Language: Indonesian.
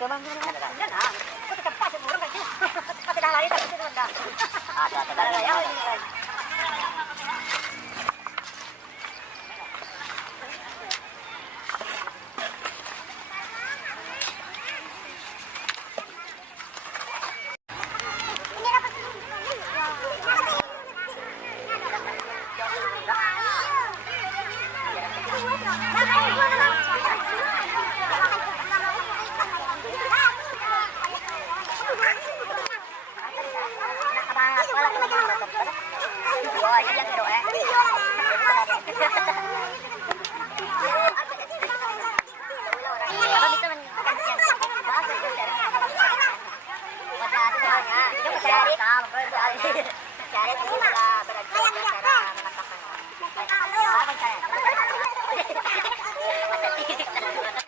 Kemang gimana? Enggak nah. Kok tetap pas burung kan sih? Pas dah lari tapi itu enggak. Ada ya ini kan.